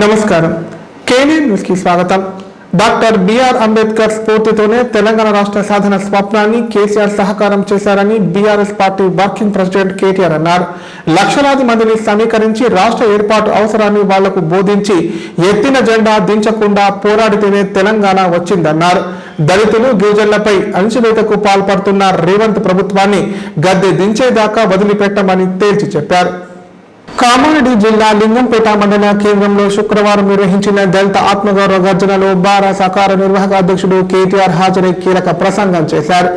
నమస్కారం. KNN news కి స్వాగతం. డాక్టర్ బిఆర్ అంబేద్కర్ స్ఫూర్తితోనే తెలంగాణ రాష్ట్ర సాధన స్వప్నాన్ని కేసీఆర్ సహకారం చేశారని BRS party working president KTR అన్నారు. లక్షలాది మందిని సమీకరించి రాష్ట్ర ఏర్పాటు అవసరాన్ని వాళ్లకు బోధించి ఎత్తిన జెండా దించకుండా పోరాడితేనే తెలంగాణ వచ్చిందన్నారు. దళితులు గిరిజనులపై అణచివేతకు పాల్పడుతున్న రేవంత్ ప్రభుత్వాన్ని గద్దె దించేదాకా వదిలిపెట్టమని తేల్చి చెప్పారు. కామారెడ్డి జిల్లా లింగంపేట మండల కేంద్రంలో శుక్రవారం నిర్వహించిన దళిత ఆత్మగౌరవ గర్జనలో బారా సహకార నిర్వాహక అధ్యక్షుడు కేటీఆర్ హాజరై కీలక ప్రసంగం చేశారు.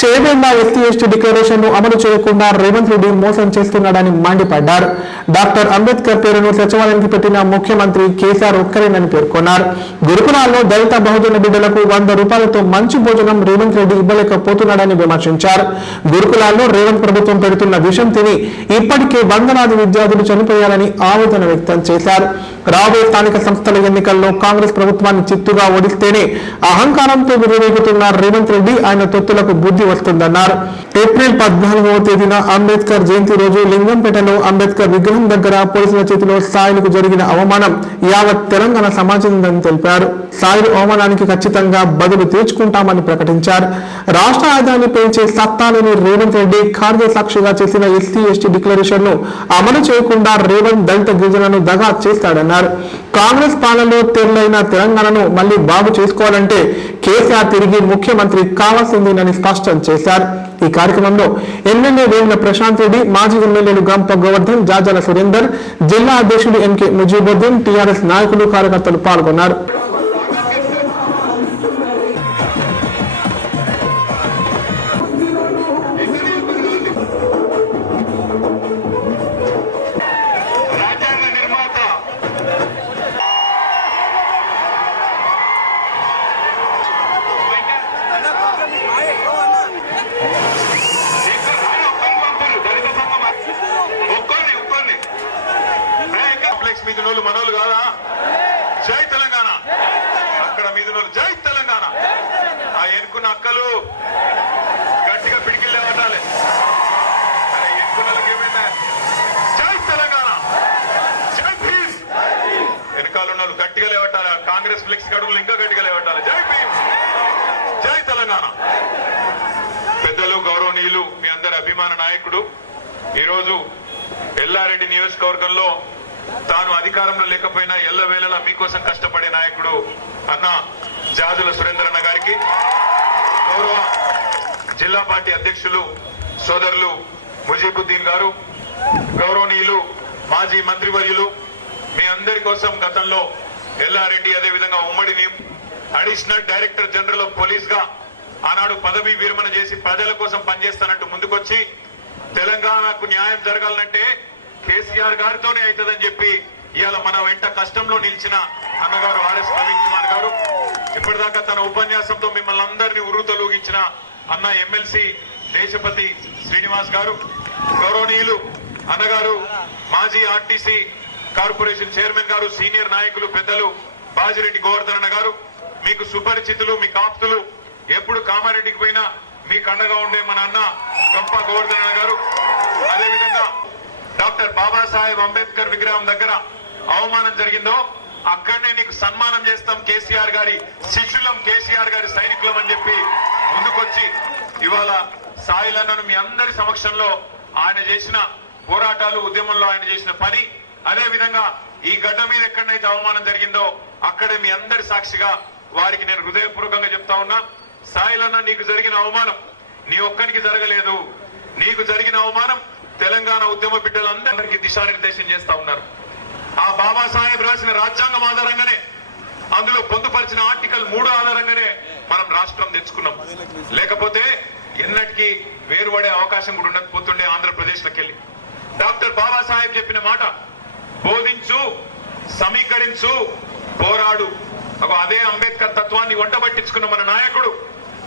చేవేళ్ల ఎస్టీ డిక్లరేషన్ ను అమలు చేయకుండా రేవంత్ రెడ్డి మోసం చేస్తున్నాడని మండిపడ్డారు. డాక్టర్ అంబేద్కర్ పేరును సచివాలయానికి పెట్టిన ముఖ్యమంత్రి కేసీఆర్ ఒక్కరేనని పేర్కొన్నారు. గురుకులాల్లో దళిత బహుజన బిడ్డలకు 100 రూపాయలతో మంచి భోజనం రేవంత్ రెడ్డి ఇవ్వలేకపోతున్నాడని విమర్శించారు. గురుకులాల్లో రేవంత్ ప్రభుత్వం పెడుతున్న విషం తిని ఇప్పటికే వందలాది విద్యార్థులు చనిపోయారని ఆవేదన వ్యక్తం చేశారు. రాబోయే స్థానిక సంస్థల ఎన్నికల్లో కాంగ్రెస్ ప్రభుత్వాన్ని చిత్తుగా ఓడిస్తేనే అహంకారంతో విరవేగుతున్న రేవంత్ రెడ్డి ఆయన తొత్తులకు బుద్ధి వస్తుందన్నారు. ఏప్రిల్ 14వ తేదీన అంబేద్కర్ జయంతి రోజు లింగంపేటలో అంబేద్కర్ విగ్రహం దగ్గర పోలీసుల చేతిలో సాయిలకు జరిగిన అవమానం యావత్ తెలంగాణ సమాజందని తెలిపారు. సాయిలు అవమానానికి ఖచ్చితంగా బదులు తీర్చుకుంటామని ప్రకటించారు. రాష్ట్ర ఆదాయాన్ని పెంచే సత్తాలని రేవంత్ రెడ్డి ఖార్గే సాక్షిగా చేసిన ఎస్టీ డిక్లరేషన్ ను అమలు చేయకుండా రేవంత్ దళిత గిరిజనులను దగా చేస్తాడన్నారు. కాంగ్రెస్ పాలనలో తెరలైన తెలంగాణను మళ్లీ బాగు చేసుకోవాలంటే కేసీఆర్ తిరిగి ముఖ్యమంత్రి కావాల్సిందేనని స్పష్టం చేశారు. ఈ కార్యక్రమంలో ఎమ్మెల్యే వేముల ప్రశాంత్ రెడ్డి, మాజీ ఎమ్మెల్యేలు గంప గోవర్ధన్, జాజల సురేందర్, జిల్లా అధ్యక్షుడు ఎంకే ముజీబుద్దీన్, టీఆర్ఎస్ నాయకులు, కార్యకర్తలు పాల్గొన్నారు. మీదునోళ్ళు మనోళ్ళు కాదా? జై తెలంగాణ. అక్కడ మీదునోళ్ళు జై తెలంగాణ. ఆ ఎన్నుకున్న అక్కలు గట్టిగా పిడికిల్లే పట్టాలి. అరే ఎన్నుకున్నకి ఏమైనా జై తెలంగాణ, జై భీమ్. వెనకాల ఉన్న వాళ్ళు గట్టిగా లేవట్టాలి. కాంగ్రెస్ ఫ్లెక్స్ గడువులు ఇంకా గట్టిగా లేవట్టాలి. జై భీమ్, జై తెలంగాణ. పెద్దలు, గౌరవనీయులు, మీ అందరి అభిమాన నాయకుడు, ఈరోజు ఎల్లారెడ్డి నియోజకవర్గంలో తాను అధికారంలో లేకపోయినా ఎల్లవేళలా మీకోసం కష్టపడే నాయకుడు అన్న జాజుల సురేందర్ అన్న గారికి, గౌరవ జిల్లా పార్టీ అధ్యక్షులు సోదరులు ముజీబుద్దీన్ గారు, గౌరవనీయులు మాజీ మంత్రివర్యులు, మీ అందరి కోసం గతంలో ఎల్లారెడ్డి, అదేవిధంగా ఉమ్మడిని additional director general of police గా ఆనాడు పదవీ విరమణ చేసి ప్రజల కోసం పనిచేస్తానంటూ ముందుకొచ్చి తెలంగాణకు న్యాయం జరగాలంటే కేసీఆర్ గారితోనే అవుతుందని చెప్పి ఇవాళ మన వెంట కష్టంలో నిలిచిన అన్నగారు ఆర్ఎస్ నవీన్ కుమార్ గారు, ఇప్పటిదాకా తన ఉపన్యాసంతో మిమ్మల్ని అందరినీ ఉర్రూతలూగించిన అన్న ఎమ్మెల్సీ దేశపతి శ్రీనివాస్ గారు, గౌరవనీయులు అన్నగారు మాజీ ఆర్టీసీ కార్పొరేషన్ చైర్మన్ గారు, సీనియర్ నాయకులు పెద్దలు బాజిరెడ్డి గోవర్ధన్ అన్న గారు, మీకు సుపరిచితులు, మీ కాపుతులు, ఎప్పుడు కామారెడ్డికి పోయినా మీకు అండగా ఉండే మన అన్న గంప గోవర్ధన్ అన్న గారు, అదేవిధంగా డాక్టర్ బాబాసాహెబ్ అంబేద్కర్ విగ్రహం దగ్గర అవమానం జరిగిందో అక్కడనే నీకు సన్మానం చేస్తాం, కేసీఆర్ గారి శిష్యులం, కేసీఆర్ గారి సైనికులం అని చెప్పి ముందుకొచ్చి ఇవాళ సాయిలన్నను మీ అందరి సమక్షంలో ఆయన చేసిన పోరాటాలు, ఉద్యమంలో ఆయన చేసిన పని, అదే విధంగా ఈ గడ్డ మీద ఎక్కడైతే అవమానం జరిగిందో అక్కడే మీ అందరి సాక్షిగా వారికి నేను హృదయపూర్వకంగా చెప్తా ఉన్నా, సాయిలన్న నీకు జరిగిన అవమానం నీ ఒక్కరికి జరగలేదు. నీకు జరిగిన అవమానం తెలంగాణ ఉద్యమ బిడ్డలందరికీ దిశానిర్దేశం చేస్తా ఉన్నారు. ఆ బాబాసాహెబ్ రాసిన రాజ్యాంగం ఆధారంగానే, అందులో పొందుపరిచిన ఆర్టికల్ 3 ఆధారంగానే మనం రాష్ట్రం తెచ్చుకున్నాం. లేకపోతే ఎన్నటికీ వేరుపడే అవకాశం కూడా ఉండకపోతుండే ఆంధ్రప్రదేశ్లోకి వెళ్ళి. డాక్టర్ బాబాసాహెబ్ చెప్పిన మాట బోధించు, సమీకరించు, పోరాడు. అదే అంబేద్కర్ తత్వాన్ని వంటబట్టించుకున్న మన నాయకుడు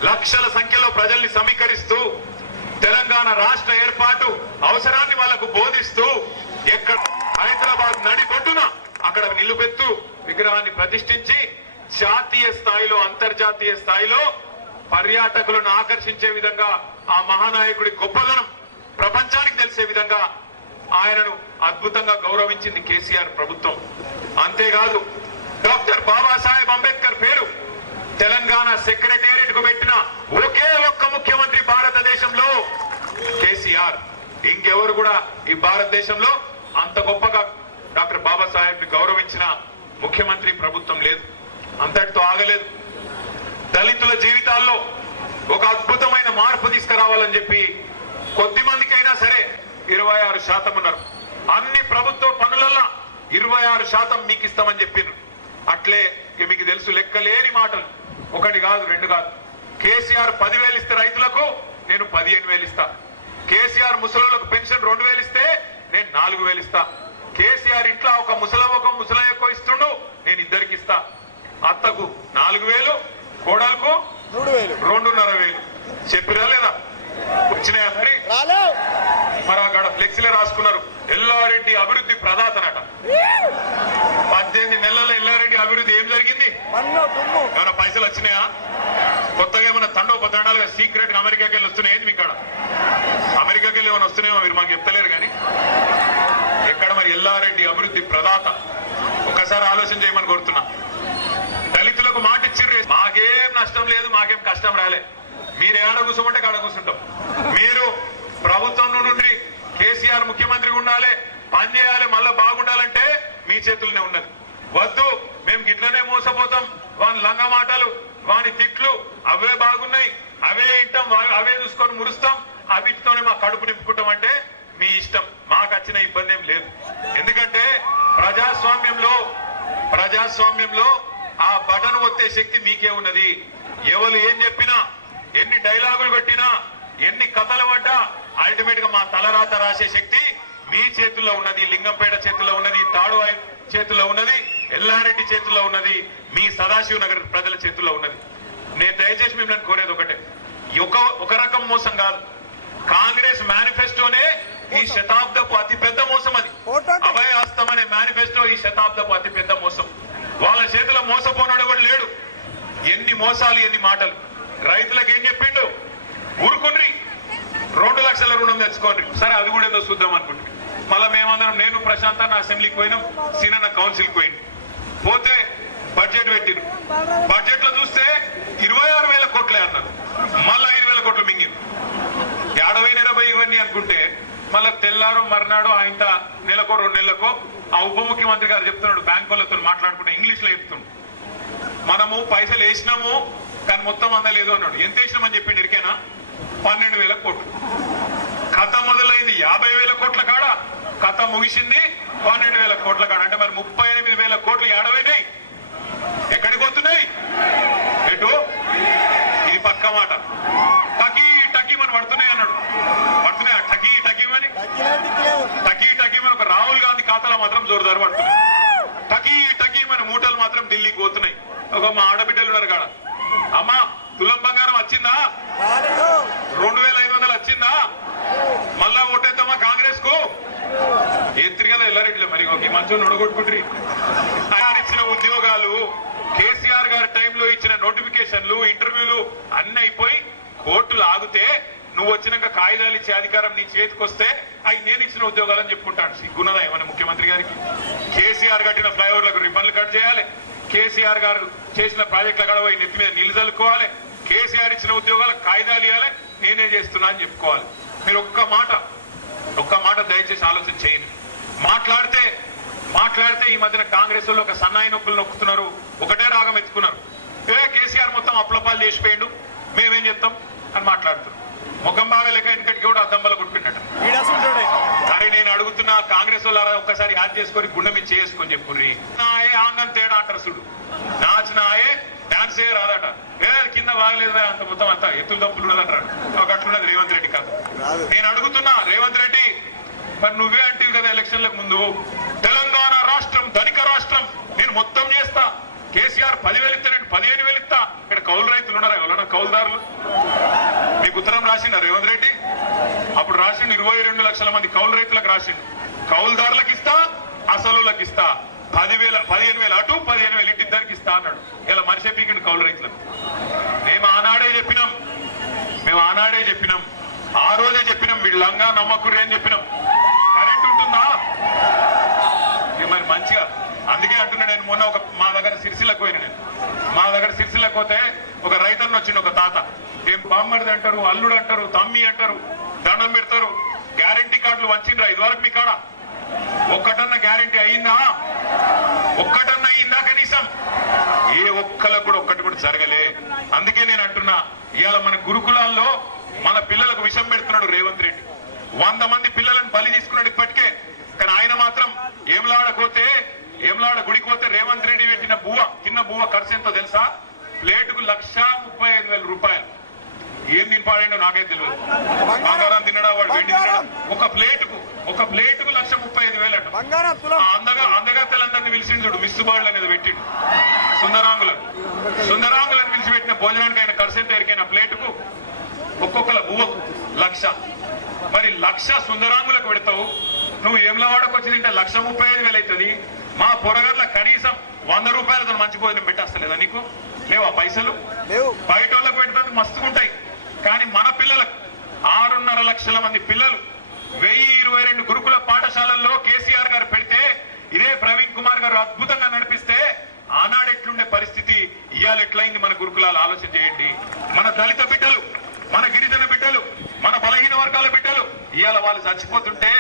లక్షల సంఖ్యలో ప్రజల్ని సమీకరిస్తూ తెలంగాణ రాష్ట్ర ఏర్పాటు అవసరాన్ని వాళ్లకు బోధిస్తూ ఎక్కడ హైదరాబాద్ నడిబొడ్డున అక్కడ నిలుపెత్తు విగ్రహాన్ని ప్రతిష్ఠించి జాతీయ స్థాయిలో, అంతర్జాతీయ స్థాయిలో పర్యాటకులను ఆకర్షించే విధంగా ఆ మహానాయకుడి గొప్పదనం ప్రపంచానికి తెలిసే విధంగా ఆయనను అద్భుతంగా గౌరవించింది కేసీఆర్ ప్రభుత్వం. అంతేకాదు డాక్టర్ బాబాసాహెబ్ అంబేద్కర్ పేరు తెలంగాణ సెక్రటేరియట్ కు పెట్టిన ఒకే ఒక్క ముఖ్యమంత్రి భారతదేశంలో కేసీఆర్. ఇంకెవరు కూడా ఈ భారతదేశంలో అంత గొప్పగా డాక్టర్ బాబాసాహెబ్ ని గౌరవించిన ముఖ్యమంత్రి ప్రభుత్వం లేదు. అంతటితో ఆగలేదు. దళితుల జీవితాల్లో ఒక అద్భుతమైన మార్పు తీసుకురావాలని చెప్పి కొద్ది మందికైనా సరే 26% ఉన్నారు. అన్ని ప్రభుత్వ పనులల్లో 26% మీకు ఇస్తామని చెప్పిండ్రు. అట్లే మీకు తెలుసు లెక్కలేని మాటలు, ఒకటి కాదు రెండు కాదు. కేసీఆర్ 10,000 ఇస్తే రైతులకు, నేను 15,000 ఇస్తా. కేసీఆర్ ముసలోళ్ళకు పెన్షన్ 2,000 ఇస్తే నేను 4,000 ఇస్తా. కేసీఆర్ ఇంట్లో ఒక ముసలయ్యకో ఇస్తుండు, నేను ఇద్దరికి ఇస్తా. అత్తకు 4,000, కోడలకు 2,500. చెప్పిరా లేదా? వచ్చినాయా? మరి అక్కడ ఫ్లెక్సీలే రాసుకున్నారు, ఎల్లారెడ్డి అభివృద్ధి ప్రదాతనట. 18 నెలల్లో ఎల్లారెడ్డి అభివృద్ధి ఏం జరిగింది? ఏమైనా పైసలు వచ్చినాయా? కొత్తగా ఏమైనా తండాలుగా సీక్రెట్ గా అమెరికాకి వెళ్ళి వస్తున్నాయి మీకు? అమెరికాకి వెళ్ళి ఏమైనా వస్తున్నాయో మీరు మాకు చెప్తలేరు కానీ ఎక్కడ మరి ఎల్లారెడ్డి అభివృద్ధి ప్రదాత? ఒకసారి ఆలోచన చేయమని కోరుతున్నా. దళితులకు మాట ఇచ్చిర్రు, మాకేం నష్టం లేదు, మాకేం కష్టం రాలే, మీరు ఏడ కూర్చోమంటే కాడ కూర్చుంటాం. మీరు ప్రభుత్వం నుండి కేసీఆర్ ముఖ్యమంత్రిగా ఉండాలి, పని చేయాలి, మళ్ళా బాగుండాలంటే మీ చేతుల్లోనే ఉన్నది. వద్దు మేము గిట్లనే మోసపోతాం, వాని లంగ మాటలు, వాని తిట్లు అవే బాగున్నాయి, అవే ఇంటాం, అవే చూసుకొని మురుస్తాం, అవిటితోనే మా కడుపు నింపుకుంటాం అంటే మీ ఇష్టం. మాకు వచ్చిన ఇబ్బంది ఏం లేదు. ఎందుకంటే ప్రజాస్వామ్యంలో ఆ బటన్ ఒత్తే శక్తి మీకే ఉన్నది. ఎవరు ఏం చెప్పినా, ఎన్ని డైలాగులు పెట్టినా, ఎన్ని కథలు పడ్డా అల్టిమేట్ గా మా తలరాత రాసే శక్తి మీ చేతుల్లో ఉన్నది. లింగంపేట చేతుల్లో ఉన్నది, తాడువాయి చేతుల్లో ఉన్నది, ఎల్లారెడ్డి చేతుల్లో ఉన్నది, మీ సదాశివ నగర్ ప్రజల చేతుల్లో ఉన్నది. నేను దయచేసి మిమ్మల్ని కోరేది ఒకటే, ఒక రకం మోసం కాదు. కాంగ్రెస్ మేనిఫెస్టోనే ఈ శతాబ్దపు అతి పెద్ద మోసం. అది అభయహస్తం అనే మేనిఫెస్టో ఈ శతాబ్దపు అతి పెద్ద మోసం. వాళ్ళ చేతిలో మోసపోనాడు కూడా లేడు. ఎన్ని మోసాలు, ఎన్ని మాటలు. రైతులకు ఏం చెప్పిండు? ఊరుకుండ్రి, 2 లక్షల రుణం తెచ్చుకోండి. సరే అది కూడా ఏదో చూద్దాం అనుకుంటుంది. మళ్ళీ మేమందరం, నేను ప్రశాంత్ అన్న అసెంబ్లీకి పోయినాం, సీనన్న కౌన్సిల్కి పోయింది. పోతే బడ్జెట్ పెట్టిరు. బడ్జెట్ లో చూస్తే 26,000 కోట్లే అన్నారు. మళ్ళీ 5,000 కోట్లు మింగింది. 50,000 ఇవన్నీ అనుకుంటే మళ్ళీ తెల్లారో మర్నాడో ఆయన నెలకో 2 నెలలకో ఆ ఉప ముఖ్యమంత్రి గారు చెప్తున్నాడు, బ్యాంక్ వాళ్ళతో మాట్లాడుకుంటే ఇంగ్లీష్ లో చెప్తున్నాడు, మనము పైసలు వేసినాము కానీ మొత్తం అందలేదు అన్నాడు. ఎంత వేసినామని చెప్పిండు ఇరికేనా? 12,000 కోట్లు. కథ మొదలైంది 50,000 కోట్ల కాడ, కథ ముగిసింది 12,000 కోట్ల కాడ. అంటే మరి 38,000 కోట్లు ఏడవైనాయి, ఎక్కడికి పోతున్నాయి? ఎటు? ఇది పక్క మాట. టకీ టకీ మన పడుతున్నాయి అన్నాడు. పడుతున్నాయి టకీ టకీ అని, టకీ మన ఒక రాహుల్ గాంధీ ఖాతాలో మాత్రం జోరుదారు పడుతున్నాయి. టకీ మన మూటలు మాత్రం ఢిల్లీకి పోతున్నాయి. ఒక మా ఆడబిడ్డలు ఉన్నారు కాడ, అమ్మా తులం బంగారం వచ్చిందా? 2,500 వచ్చిందా? మళ్ళా ఓటేద్దామా కాంగ్రెస్ కు? ఎత్తిరి కదా ఎల్లారెడ్డిలో. మరి ఈ మంచం నొడగొట్టుకుంటారు. ఆయన ఇచ్చిన ఉద్యోగాలు, కేసీఆర్ గారి టైంలో ఇచ్చిన నోటిఫికేషన్లు, ఇంటర్వ్యూలు అన్ని అయిపోయి కోర్టులు ఆగితే నువ్వు వచ్చినాక కాగితాలు ఇచ్చే అధికారం నీ చేతికి వస్తే అవి నేను ఇచ్చిన ఉద్యోగాలని చెప్పుకుంటాను. సిగ్గున్నదా ఏమన్నా ముఖ్యమంత్రి గారికి? కేసీఆర్ కట్టిన ఫ్లైఓవర్లకు రిబ్బన్లు కట్ చేయాలి, కేసీఆర్ గారు చేసిన ప్రాజెక్టుల కాడ పోయి నెత్తి మీద నీళ్లు చల్లుకోవాలి, కేసీఆర్ ఇచ్చిన ఉద్యోగాలకు కాగితాలు ఇవ్వాలి, నేనే చేస్తున్నా అని చెప్పుకోవాలి. మీరు ఒక్క మాట దయచేసి ఆలోచన చేయండి. మాట్లాడితే ఈ మధ్యన కాంగ్రెస్ వాళ్ళు ఒక సన్నాయి నొప్పులు నొక్కుతున్నారు, ఒకటే రాగం ఎత్తుకున్నారు. కేసీఆర్ మొత్తం అప్లపాలు చేసిపోయిండు, మేమేం చెప్తాం అని మాట్లాడుతున్నారు. ముఖం బాగా లెక్క ఇంకటికి కూడా అద్దంబల కొట్టుకుంటాడు. అరే నేను అడుగుతున్నా, కాంగ్రెస్ వాళ్ళు ఒక్కసారి యాడ్ చేసుకొని గుండె మీద చేసుకొని చెప్పుర్రి. నాయే ఆంగం తేడా అంటారు చూడు, నాయే డాన్స్ ఏ రాదట, కింద బాగలేదా అంత మొత్తం అంతా ఎత్తులు తప్పులు ఉన్నదంటారు. ఒక అట్లున్నది రేవంత్ రెడ్డి కాదు. నేను అడుగుతున్నా, రేవంత్ రెడ్డి మరి నువ్వే అంటివి కదా ఎలక్షన్లకు ముందు, తెలంగాణ రాష్ట్రం ధనిక రాష్ట్రం, నేను మొత్తం చేస్తా, కేసీఆర్ 10,000 ఇస్తా, నేను 15,000 ఇస్తా. ఇక్కడ కౌలు రైతులు ఉన్నారా? ఎవరన్నా కౌలుదారులు? మీకు ఉత్తరం రాసిండా రేవంత్ రెడ్డి? అప్పుడు రాసిండు 22 లక్షల మంది కౌలు రైతులకు రాసిండు. కౌలుదారులకు ఇస్తా, అసలులకు ఇస్తా, 15,000 అటు 15,000 ఇటు ఇద్దరికి ఇస్తా అన్నాడు. ఇలా మనిషి పీకిండు కౌలు రైతులకు. మేము ఆనాడే చెప్పినాం, ఆ రోజే చెప్పినాం, వీళ్ళంగా నమ్మకుర్రి అని చెప్పినాం. కరెంట్ ఉంటుంది నేను మొన్న మా దగ్గర సిరిసిల్లకు పోయిన మా దగ్గర సిరిసిల్లకు పోతే ఒక రైతన్న వచ్చిండు, ఒక తాత. ఏం బామ్మడిది అంటారు, అల్లుడు అంటారు, తమ్మి అంటారు, దండం పెడతారు. గ్యారంటీ కార్డులు వచ్చిండ్రా ఇదివరకు మీ కాడ? ఒక్కటన్నా గ్యారంటీ అయిందా? ఒక్కటన్నా అయిందా కనీసం? ఏ ఒక్కలకు కూడా ఒక్కటి కూడా జరగలే. అందుకే నేను అంటున్నా, ఇవాళ మన గురుకులాల్లో మన పిల్లలకు విషం పెడుతున్నాడు రేవంత్ రెడ్డి. 100 మంది పిల్లలను బలి తీసుకున్నాడు ఇప్పటికే. కానీ ఆయన మాత్రం ఏమలాడ గుడికి పోతే రేవంత్ రెడ్డి పెట్టిన చిన్న బువ్వ ఖర్చు ఎంతో తెలుసా? ప్లేటుకు 1,35,000 రూపాయలు. ఏం తినిపాడో నాకైతే తెలియదు. బంగారం తినడా, వాడు వెండి తినడా? ఒక ప్లేటుకు 1,35,000 అట. అందగా తెలంగాణ పిలిచిండు చూడు, మిస్ బాళ్ళు అనేది పెట్టిండు. సుందరాంగులను పిలిచి పెట్టిన భోజనానికి ఆయన ఖర్చు ఎంత ఎరికైనా ప్లేటుకు? ఒక్కొక్కల బువ్వకు 1,00,000. మరి 1,00,000 సుందరాంగులకు పెడతావు, నువ్వు ఏమలవాడకు వచ్చి తింటే 1,35,000 అవుతుంది. మా పొరగర్ల కనీసం 100 రూపాయలతో మంచి భోజనం పెట్టేస్తలేదా నీకు? లేవా పైసలు? బయట వాళ్ళకు పెట్టడానికి మస్తుకుంటాయి. కానీ మన పిల్లలకు 6.5 లక్షల మంది పిల్లలు 1022 గురుకుల పాఠశాలల్లో కేసీఆర్ గారు పెడితే, ఇదే ప్రవీణ్ కుమార్ గారు అద్భుతంగా నడిపిస్తే ఆనాడు ఎట్లుండే పరిస్థితి, ఇవాళ ఎట్లయింది మన గురుకులాలు ఆలోచన చేయండి. మన దళిత బిడ్డలు, మన గిరిజన బిడ్డలు, మన బలహీన వర్గాల బిడ్డలు ఇవాళ వాళ్ళు చచ్చిపోతుంటే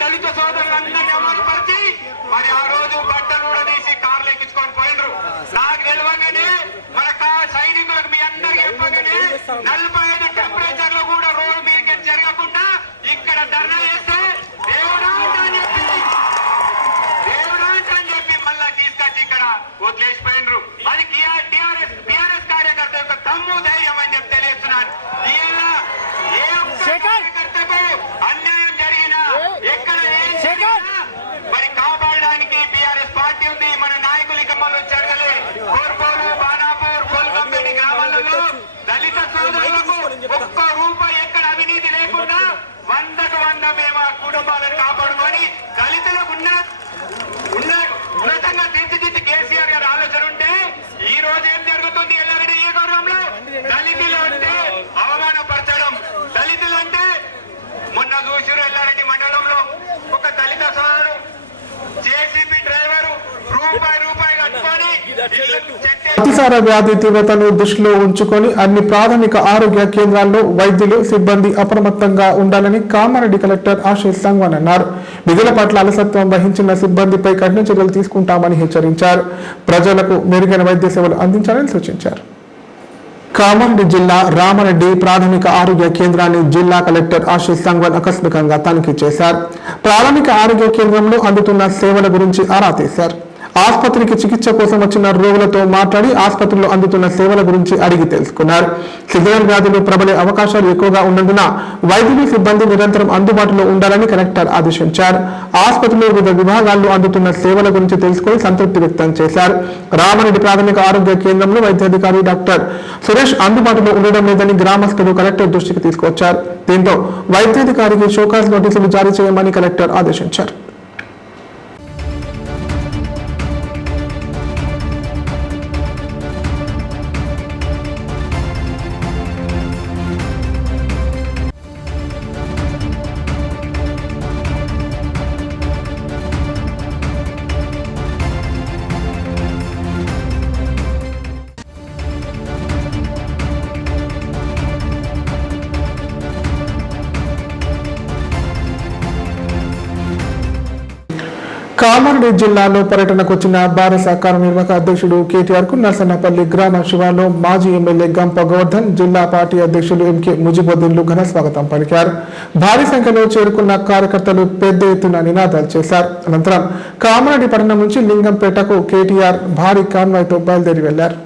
దళిత సోదరులందరినీ అమలుపరిచి మరి ఆ రోజు బట్టలు కూడా తీసి కార్లు ఎక్కించుకొని పోయినరు. నాకు తెలియగానే మన సైనికులకు మీ అందరికి చెప్పగానే 45 టెంపరేచర్ లో కూడా రోడ్డు మీదకి జరగకుండా ఇక్కడ ధర్నా చేస్తే దేవుడాంట అని చెప్పి మళ్ళా తీసుకొచ్చి ఇక్కడ వదిలేసిపోయినరు. అది టిఆర్ఎస్ కార్యకర్త యొక్క దమ్ము ధైర్యం అని చెప్పి తెలియజేస్తున్నాను. ఏ ఒక్క కార్యకర్తకు అన్యాయం జరిగినా, ఎక్కడ మరి కాపాడడానికి బిఆర్ఎస్ పార్టీ ఉంది. మన నాయకులు ఇక మనం జరగలే. కోర్పోలు, బాణాపూర్, కొల్కంపేట గ్రామాలలో దళిత సోదరులకు ఒక్క రూపాయి ఎక్కడ అవినీతి లేకుండా 100కు 100 మేము ఆ కుటుంబాలను కాపాడుకొని దళితులకు ఉన్నతంగా తీర్చిదిద్ది కేసీఆర్ గారి ఆలోచన ఉంటే ఈ రోజు ఏం జరుగుతుంది? ఎల్లారెడ్డి నియోజకవర్గంలో దళితులు అంటే అవమానపరచడం, దళితులు అంటే మొన్న చూసిరు ఎల్లారెడ్డి మండలంలో ఒక దళిత సోదరుడు జేసీబీ డ్రైవరు రూపాయి కట్టుకొని అతిసార వ్యాధి తీవ్రతను దృష్టిలో ఉంచుకొని అన్ని ప్రాథమిక ఆరోగ్య కేంద్రాల్లో వైద్యులు సిబ్బంది అప్రమత్తంగా ఉండాలని కామారెడ్డి కలెక్టర్ ఆశీష్ సంగ్వాన్ అన్నారు. విధుల పట్ల అలసత్వం వహించిన సిబ్బందిపై కఠిన చర్యలు తీసుకుంటామని హెచ్చరించారు. ప్రజలకు మెరుగైన వైద్య సేవలు అందించాలని సూచించారు. కామారెడ్డి జిల్లా రామారెడ్డి ప్రాథమిక ఆరోగ్య కేంద్రాన్ని జిల్లా కలెక్టర్ ఆశీష్ సంగ్వాన్ ఆకస్మికంగా తనిఖీ చేశారు. ప్రాథమిక ఆరోగ్య కేంద్రంలో అందుతున్న సేవల గురించి ఆరా తీశారు. ఆసుపత్రికి చికిత్స కోసం వచ్చిన రోగులతో మాట్లాడి ఆసుపత్రిలో అందుతున్న సేవల గురించి అడిగి తెలుసుకున్నారు. సిజరల్ వ్యాధులు ప్రబలే అవకాశాలు ఎక్కువగా ఉన్నందున వైద్యులు సిబ్బంది నిరంతరం అందుబాటులో ఉండాలని కలెక్టర్ ఆదేశించారు. ఆసుపత్రిలో వివిధ విభాగాల్లో అందుతున్న సేవల గురించి తెలుసుకుని సంతృప్తి వ్యక్తం చేశారు. రామారెడ్డి ప్రాథమిక ఆరోగ్య కేంద్రంలో వైద్యాధికారి డాక్టర్ సురేష్ అందుబాటులో ఉండడం లేదని గ్రామస్తులు కలెక్టర్ దృష్టికి తీసుకొచ్చారు. దీంతో వైద్యాధికారికి షోకాజ్ నోటీసులు జారీ చేయమని కలెక్టర్ ఆదేశించారు. కామారెడ్డి జిల్లాలో పర్యటనకు వచ్చిన భారత సహకార నిర్వాహక అధ్యక్షుడు కేటీఆర్ కు నర్సన్నపల్లి గ్రామ శివార్లో మాజీ ఎమ్మెల్యే గంప గోవర్ధన్, జిల్లా పార్టీ అధ్యక్షులు ఎంకే ముజిబుద్దీన్లు ఘన స్వాగతం పలికారు. భారీ సంఖ్యలో చేరుకున్న కార్యకర్తలు పెద్ద ఎత్తున నినాదాలు చేశారు. అనంతరం కామారెడ్డి పట్టణం నుంచి లింగంపేటకు కేటీఆర్ భారీ కాన్వాయ్తో బయలుదేరి వెళ్లారు.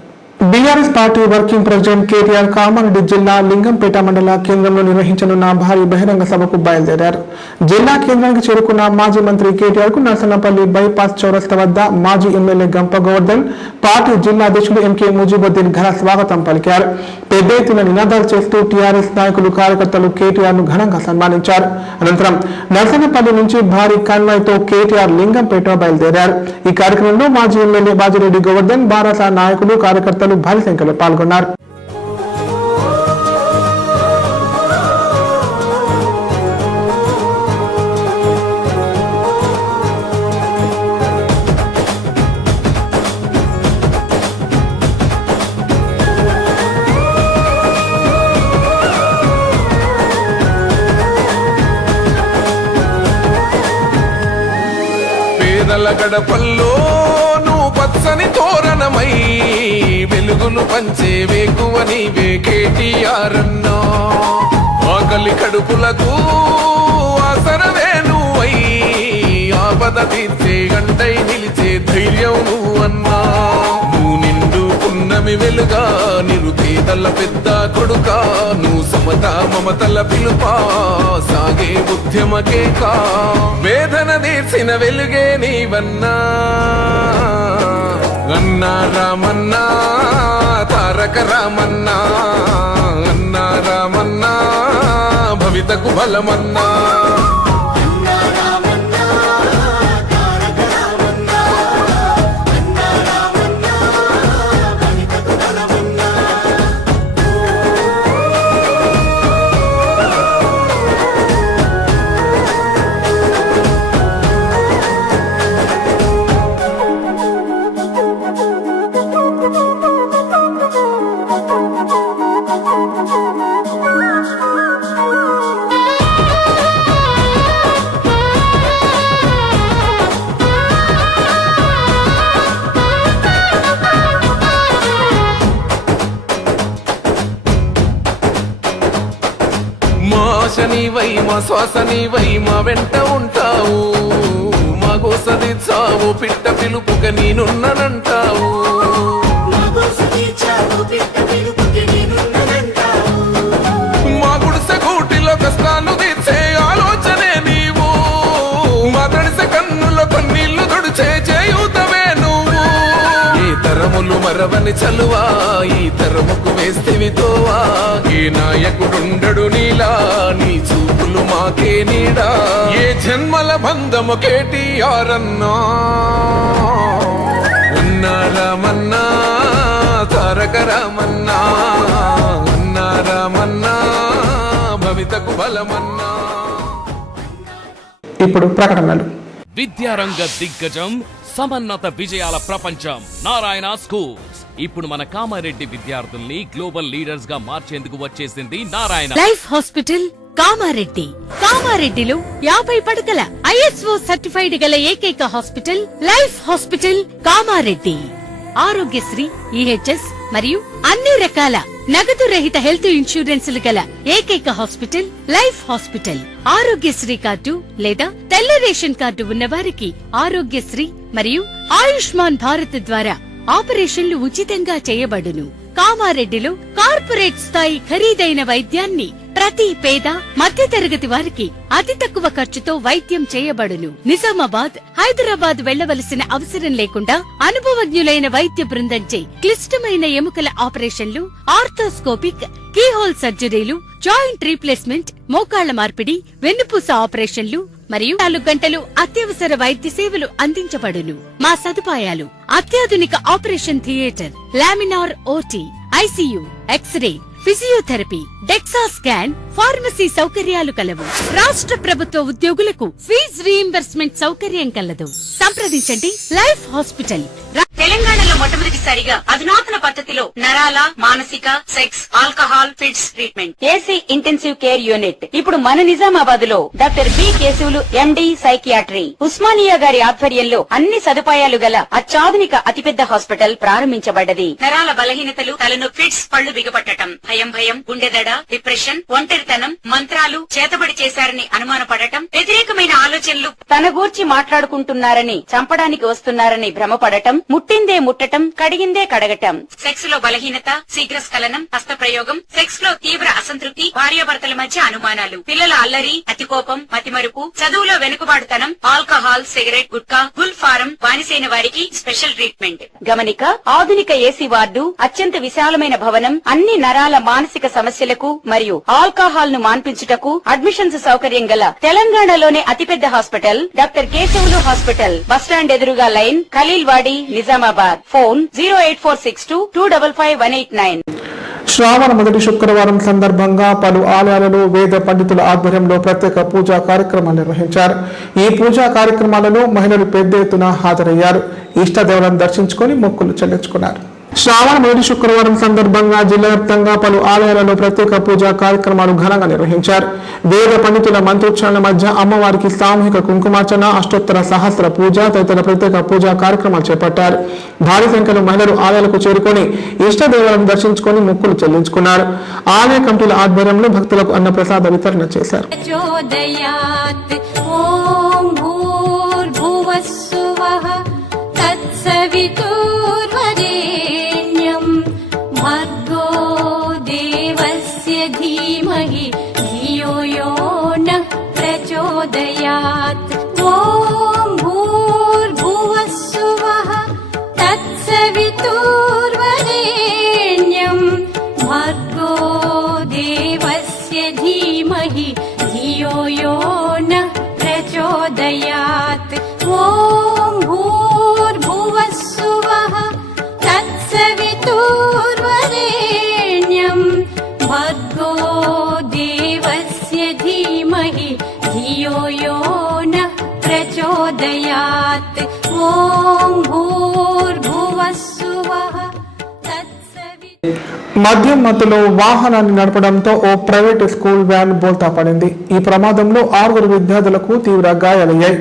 BRS party working president KTR Kamareddy జిల్లా లింగంపేట మండల కేంద్రంలో నిర్వహించనున్న భారీ బహిరంగ సభకు బయలుదేరారు. జిల్లా కేంద్రానికి చేరుకున్న మాజీ మంత్రి కేటీఆర్ కు నర్సన్నపల్లి బైపాస్ చౌరస్తా వద్ద మాజీ ఎమ్మెల్యే గంప గోవర్ధన్, పార్టీ జిల్లా అధ్యక్షుడు ఎంకే ముజిబుద్దీన్ ఘన స్వాగతం పలికారు. పెద్ద ఎత్తున నినాదాలు చేస్తూ టీఆర్ఎస్ నాయకులు, కార్యకర్తలు కేటీఆర్ ను ఘనంగా సన్మానించారు. అనంతరం నర్సన్నపల్లి నుంచి భారీ కాన్వాయ్తో కేటీఆర్ లింగంపేట బయలుదేరారు. ఈ కార్యక్రమంలో మాజీ ఎమ్మెల్యే బాజిరెడ్డి గోవర్ధన్, భారత నాయకులు, కార్యకర్తలు భారీ సంఖ్యలో పాల్గొన్నారు. పేదల గడపల్లో నువ్వు పచ్చని తోరణమై వెలుగును పంచే వేకువ నీవే కేటీఆర్ అన్నా. ఆకలి కడుపులకు ఆసరవే నువ్వై ఆపద తీర్చే గంటై నిలిచే ధైర్యం నువ్వన్నా. నువ్వు నిండుకున్నమి వెలుగా నిరుపేదల పెద్ద కొడుక, నువ్వు సమత మమతల పిలుపా సాగే ఉద్యమ కేక. వేదన తీర్చిన వెలుగే నీవన్నా. అన్నా రామన్నా తారక రామన్నా, అన్నా రామన్నా భవితకు బలమన్నా. నీవై మా శ్వాస నీవై మా వెంట ఉంటావు, మా గోసదిచ్చావు పిట్ట పిలుపుక నేనున్నానంటావు. మా గుడిసె గూటిలో కష్టాలు తీర్చే ఆలోచనే నీవు, మా తడిసె కన్నులో కన్నీళ్లు తుడిచే చేయూతవే నువ్వు. ఈ తరములు మరవని చలువా ఈ తరముకు వేస్తేవి తోవా. ఏ నాయకుడుండడు నీలా నీ చూపులు మాకే నీడా. ఏ జన్మల బంధము కేటీఆర్ అన్నా. అన్నా రామన్నా తారక రామన్నా, అన్నా రామన్నా భవితకు బలమన్నా. ఇప్పుడు ప్రకటనలు. విద్యారంగ దిగ్గజం సమన్నత విజయాల ప్రపంచం నారాయణ స్కూల్స్. ఇప్పుడు మన కామారెడ్డి విద్యార్థుల్ని గ్లోబల్ లీడర్స్ గా మార్చేందుకు వచ్చేసింది నారాయణ లైఫ్ హాస్పిటల్ కామారెడ్డి. కామారెడ్డిలో 50 పడకల ISO సర్టిఫైడ్ గల ఏకైక hospital life hospital Kamareddy. Aarogyasri, EHS మరియు అన్ని రకాల నగదు రహిత హెల్త్ ఇన్సూరెన్సులు గల ఏకైక hospital life hospital. Aarogyasri card లేదా తెల్ల రేషన్ కార్డు ఉన్న వారికి ఆరోగ్యశ్రీ మరియు ఆయుష్మాన్ భారత్ ద్వారా ఆపరేషన్లు ఉచితంగా చేయబడును. కామారెడ్డిలో కార్పొరేట్ స్థాయి ఖరీదైన వైద్యాన్ని ప్రతి పేద మధ్యతరగతి వారికి అతి తక్కువ ఖర్చుతో వైద్యం చేయబడును. నిజామాబాద్, హైదరాబాద్ వెళ్లవలసిన అవసరం లేకుండా అనుభవజ్ఞులైన వైద్య బృందంచే క్లిష్టమైన ఎముకల ఆపరేషన్లు, ఆర్థోస్కోపిక్, కీహోల్ సర్జరీలు, జాయింట్ రీప్లేస్మెంట్, మోకాళ్ల మార్పిడి, వెన్నుపూస ఆపరేషన్లు మరియు 4 గంటలు అత్యవసర వైద్య సేవలు అందించబడును. మా సదుపాయాలు: అత్యాధునిక operation theatre, laminar OT, ICU, X ray, physiotherapy, DEXA scan, pharmacy సౌకర్యాలు కలవు. రాష్ట్ర ప్రభుత్వ ఉద్యోగులకు ఫీజు రీయింబర్స్మెంట్ సౌకర్యం కలదు. సంప్రదించండి లైఫ్ హాస్పిటల్. తెలంగాణలో మొట్టమొదటిసారిగా అధునాతన పద్ధతిలో నరాల, మానసిక, sex, alcohol, fits treatment, AC intensive care unit ఇప్పుడు మన నిజామాబాద్ లో doctor B Keshavulu MD psychiatry, Osmania గారి ఆధ్వర్యంలో అన్ని సదుపాయాలు గల అత్యాధునిక అతిపెద్ద హాస్పిటల్ ప్రారంభించబడ్డది. నరాల బలహీనతలు, తలనొప్పి, ఫిట్స్, పళ్లు బిగపట్టడం, భయం, గుండెదడ, డిప్రెషన్, ఒంటరితనం, మంత్రాలు చేతబడి చేశారని అనుమానపడటం, వ్యతిరేకమైన ఆలోచనలు, తన గూర్చి మాట్లాడుకుంటున్నారని, చంపడానికి వస్తున్నారని భ్రమపడటం, ముట్టిందే ముట్టటం, కడిగిందే కడగటం, సెక్స్ లో బలహీనత, శీఘ్రస్ఖలనం, హస్తప్రయోగం, సెక్స్ లో తీవ్ర అసంతృప్తి, భార్యాభర్తల మధ్య అనుమానాలు, పిల్లల అల్లరి, అతికోపం, మతిమరుపు, చదువులో వెనుకబాటుతనం, alcohol, cigarette, gutka, Gul form బానిసైన వారికి స్పెషల్ ట్రీట్మెంట్. గమనిక: ఆధునిక ఏసీ వార్డు, అత్యంత విశాలమైన భవనం, అన్ని నరాల మానసిక సమస్యలకు మరియు ఆల్కహాల్ ను మాన్పించుటకు అడ్మిషన్స్ సౌకర్యం గల తెలంగాణలోనే అతిపెద్ద hospital doctor Keshavulu hospital. Bus stand ఎదురుగా లైన్, ఖలీల్వాడి, నిజామాబాద్. ఫోన్ 08462255189. శ్రావణ మొదటి శుక్రవారం సందర్భంగా పలు ఆలయాలలో వేద పండితుల ఆధ్వర్యంలో ప్రత్యేక పూజా కార్యక్రమాలు నిర్వహించారు. ఈ పూజా కార్యక్రమాలలో మహిళలు పెద్ద ఎత్తున హాజరయ్యారు. ఇష్టదేవులను దర్శించుకుని మొక్కులు చెల్లించుకున్నారు. శ్రావణ మొదటి శుక్రవారం సందర్భంగా జిల్లా వ్యాప్తంగా పలు ఆలయాలలో ప్రత్యేక పూజా కార్యక్రమాలు ఘనంగా నిర్వహించారు. వేద పండితుల మంత్రోచ్చారణ మధ్య అమ్మవారికి సామూహిక కుంకుమార్చన, అష్టోత్తర సహస్ర పూజ తదితర ప్రత్యేక పూజా కార్యక్రమాలు చేపట్టారు. భారీ సంఖ్యలో మహిళలు ఆలయాలకు చేరుకొని ఇష్టదేవాలను దర్శించుకొని మొక్కులు చెల్లించుకున్నారు. ఆలయ కమిటీల ఆధ్వర్యంలో భక్తులకు అన్నప్రసాద వితరణ చేశారు. भर्गो देवस्य धीमहि धियो यो नः प्रचोदयात् ॐ भूर्भुवः सुवः तत्सवितुर्वरेण्यं भर्गो देवस्य धीमहि धियो यो नः प्रचोदयात् ॐ भूर्भुवः सुवः तत्सवितुर्वरेण्यं भर्गो देवस्य धीमहि धियो यो नः प्रचोदयात् ॐ भूर्भुवः सुवः మద్యం మత్తులో వాహనాన్ని నడపడంతో ఓ ప్రైవేటు స్కూల్ వ్యాన్ బోల్తా పడింది. ఈ ప్రమాదంలో 6 విద్యార్థులకు తీవ్ర గాయాలయ్యాయి.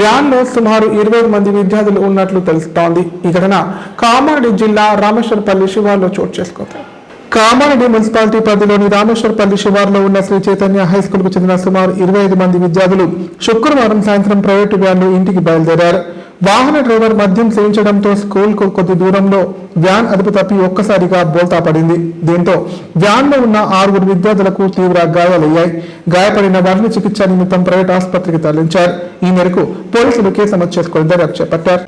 వ్యాన్ లో సుమారు 20 మంది విద్యార్థులు ఉన్నట్లు తెలుస్తోంది. ఈ ఘటన కామారెడ్డి జిల్లా రామేశ్వరపల్లి శివార్లో చోటు చేసుకుంది. కామారెడ్డి మున్సిపాలిటీ పరిధిలోని రామేశ్వరపల్లి శివార్లో ఉన్న శ్రీ చైతన్య హై స్కూల్ కు చెందిన సుమారు 25 మంది విద్యార్థులు శుక్రవారం సాయంత్రం ప్రైవేటు వ్యాన్లో ఇంటికి బయలుదేరారు. వాహన డ్రైవర్ మద్యం సేవించడంతో స్కూల్ కు కొద్ది దూరంలో వ్యాన్ అదుపు తప్పి ఒక్కసారిగా బోల్తా పడింది. దీంతో వ్యాన్ లో ఉన్న 6 విద్యార్థులకు తీవ్ర గాయాలయ్యాయి. గాయపడిన వారిని చికిత్స నిమిత్తం ప్రైవేట్ ఆసుపత్రికి తరలించారు. ఈ మేరకు పోలీసులు కేసు నమోదు చేసుకుని దర్యాప్తు చేపట్టారు.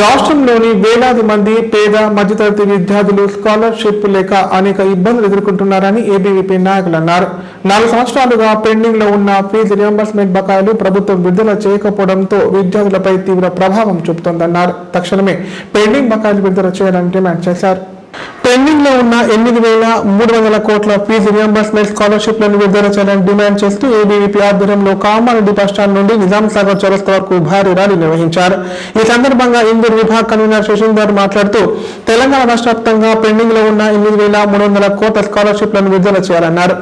రాష్ట్రంలోని వేలాది మంది పేద మధ్యతరగతి విద్యార్థులు స్కాలర్షిప్ లేక అనేక ఇబ్బందులు ఎదుర్కొంటున్నారని ఏబీవీపీ నాయకులు అన్నారు. 4 సంవత్సరాలుగా పెండింగ్ లో ఉన్న ఫీజు రియంబర్స్మెంట్ బకాయిలు ప్రభుత్వం విడుదల చేయకపోవడంతో విద్యార్థులపై తీవ్ర ప్రభావం చూపుతోందన్నారు. తక్షణమే పెండింగ్ బకాయిలు విడుదల చేయాలని డిమాండ్ చేశారు. పెండింగ్ లో ఉన్న 8,300 కోట్ల ఫీజు రియంబర్స్మెంట్ స్కాలర్షిప్లను విడుదల చేయాలని డిమాండ్ చేస్తూ ఏబీవీపీ ఆధ్వర్యంలో కామారెడ్డి బస్టాండ్ నుండి నిజాం సాగర్ చౌరస్తా వరకు భారీ ర్యాలీ నిర్వహించారు. ఈ సందర్భంగా ఇందూరు విభాగ్ కన్వీనర్ శశీందర్ మాట్లాడుతూ తెలంగాణ రాష్ట్ర వ్యాప్తంగా పెండింగ్ లో ఉన్న 8,300 కోట్ల స్కాలర్షిప్లను విడుదల చేయాలన్నారు.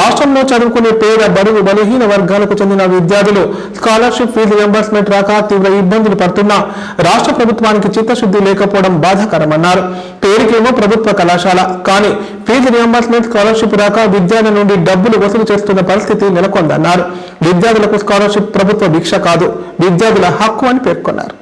రాష్ట్రంలో చదువుకునే పేద బడుగు బలహీన వర్గాలకు చెందిన విద్యార్థులు స్కాలర్షిప్ ఫీజు రియంబర్స్మెంట్ రాక తీవ్ర ఇబ్బందులు పడుతున్నా రాష్ట్ర ప్రభుత్వానికి చిత్తశుద్ధి లేకపోవడం బాధాకరమన్నారు. పేరుకేమో ప్రభుత్వ కళాశాల, కానీ ఫీజు రియంబర్స్మెంట్ స్కాలర్షిప్ రాక విద్యార్థుల నుండి డబ్బులు వసూలు చేస్తున్న పరిస్థితి నెలకొందన్నారు. విద్యార్థులకు స్కాలర్షిప్ ప్రభుత్వ భిక్ష కాదు, విద్యార్థుల హక్కు అని పేర్కొన్నారు.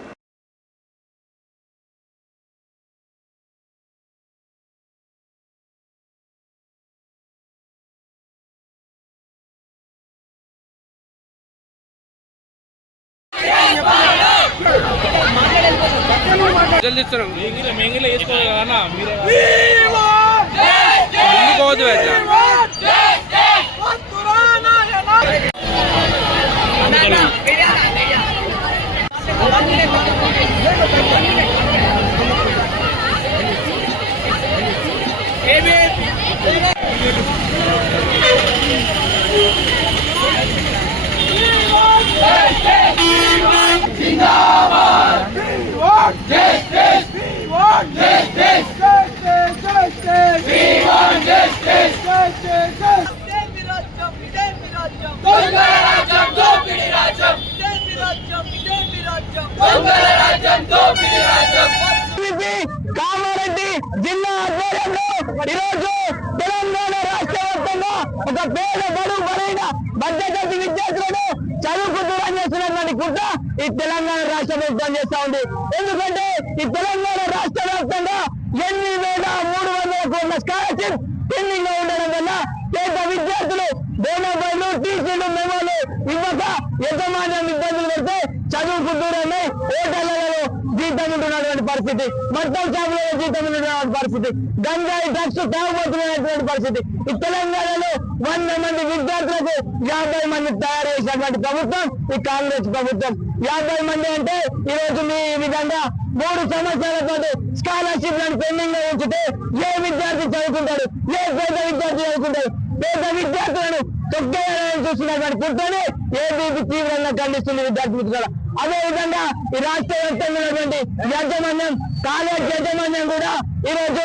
కామారెడ్డి జిల్లా ఆధ్వర్యంలో ఈరోజు ఒక పేద బడుగు బలైన మధ్యతరగతి విద్యార్థులను చదువుకు దూరం చేస్తున్నటువంటి కుట్ర ఈ తెలంగాణ రాష్ట్ర ప్రభుత్వం చేస్తా ఉంది. ఎందుకంటే ఈ తెలంగాణ రాష్ట్ర వ్యాప్తంగా 8,300 కోట్ల స్కాలర్షిప్ పెండింగ్ లో ఉండడం వల్ల పేద విద్యార్థులు బోనోఫైలు టీసీలు మెమోలు ఇవ్వక యజమాన్యం ఇబ్బందులు పెడితే చదువుకు దూరమై హోటళ్లలో జీతం ఉంటున్నటువంటి పరిస్థితి, మొత్తం షాపులలో జీతం ఉంటున్నటువంటి పరిస్థితి, గంజాయి డ్రగ్స్ తాగుబోతున్నటువంటి పరిస్థితి. ఈ తెలంగాణలో 100 మంది విద్యార్థులకు 50 మంది తయారు చేసినటువంటి ప్రభుత్వం ఈ కాంగ్రెస్ ప్రభుత్వం. 50 మంది అంటే ఈ రోజు మీ విధంగా 3 సంవత్సరాల పాటు స్కాలర్షిప్ లను పెండింగ్ లో ఉంచితే ఏ విద్యార్థి చదువుకుంటాడు? ఏ పేద విద్యార్థి చదువుకుంటాడు? పేద విద్యార్థులను తొక్కేయాలని చూస్తున్నటువంటి కుట్రని ఏబీపీ తీవ్రంగా ఖండిస్తుంది విద్యార్థి మిత్రుల. అదే విధంగా ఈ రాష్ట్ర వ్యాప్తంగా ఉన్నటువంటి యాజమాన్యం, కాలేజ్ యాజమాన్యం కూడా ఈ రోజు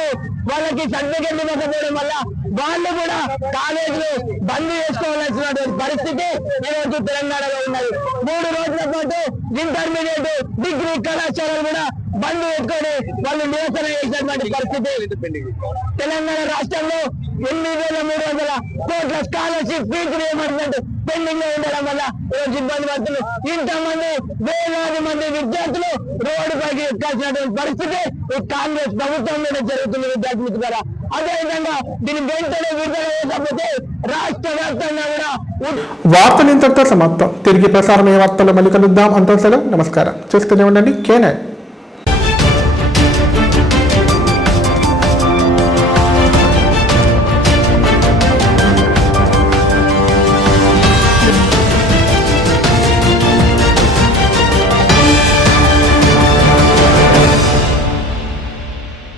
వాళ్ళకి సర్టిఫికెట్ ఇవ్వకపోవడం వల్ల వాళ్ళు కూడా కాలేజీలు బంద్ చేసుకోవాల్సినటువంటి పరిస్థితి ఈ రోజు తెలంగాణలో ఉన్నది. 3 రోజుల పాటు ఇంటర్మీడియట్, డిగ్రీ కళాశాలలు కూడా బంద్ పెట్టుకొని వాళ్ళు నిరసన చేసినటువంటి పరిస్థితి. తెలంగాణ రాష్ట్రంలో 8,300 కోట్ల స్కాలర్షిప్ ఫీజు రియంబర్స్మెంట్ పెండింగ్ లో ఉండడం వల్ల ఈరోజు ఇబ్బంది పడుతున్నారు. ఇంతమంది వేలాది మంది విద్యార్థులు రోడ్డుపైకి ఎక్కాల్సినటువంటి పరిస్థితి ఈ కాంగ్రెస్ ప్రభుత్వం మీద జరుగుతుంది విద్యార్థి మిత్రులారా. అదేవిధంగా దీన్ని వెంటనే విడుదల చేయకపోతే రాష్ట్ర వ్యాప్తంగా కూడా వార్తలు ఇంతటితో సమాప్తం. తిరిగి ప్రసారమయ్యే వార్తల్లో మళ్ళీ కలుద్దాం. అంతా సెలవు. నమస్కారం. చూస్తూనే ఉండండి K9.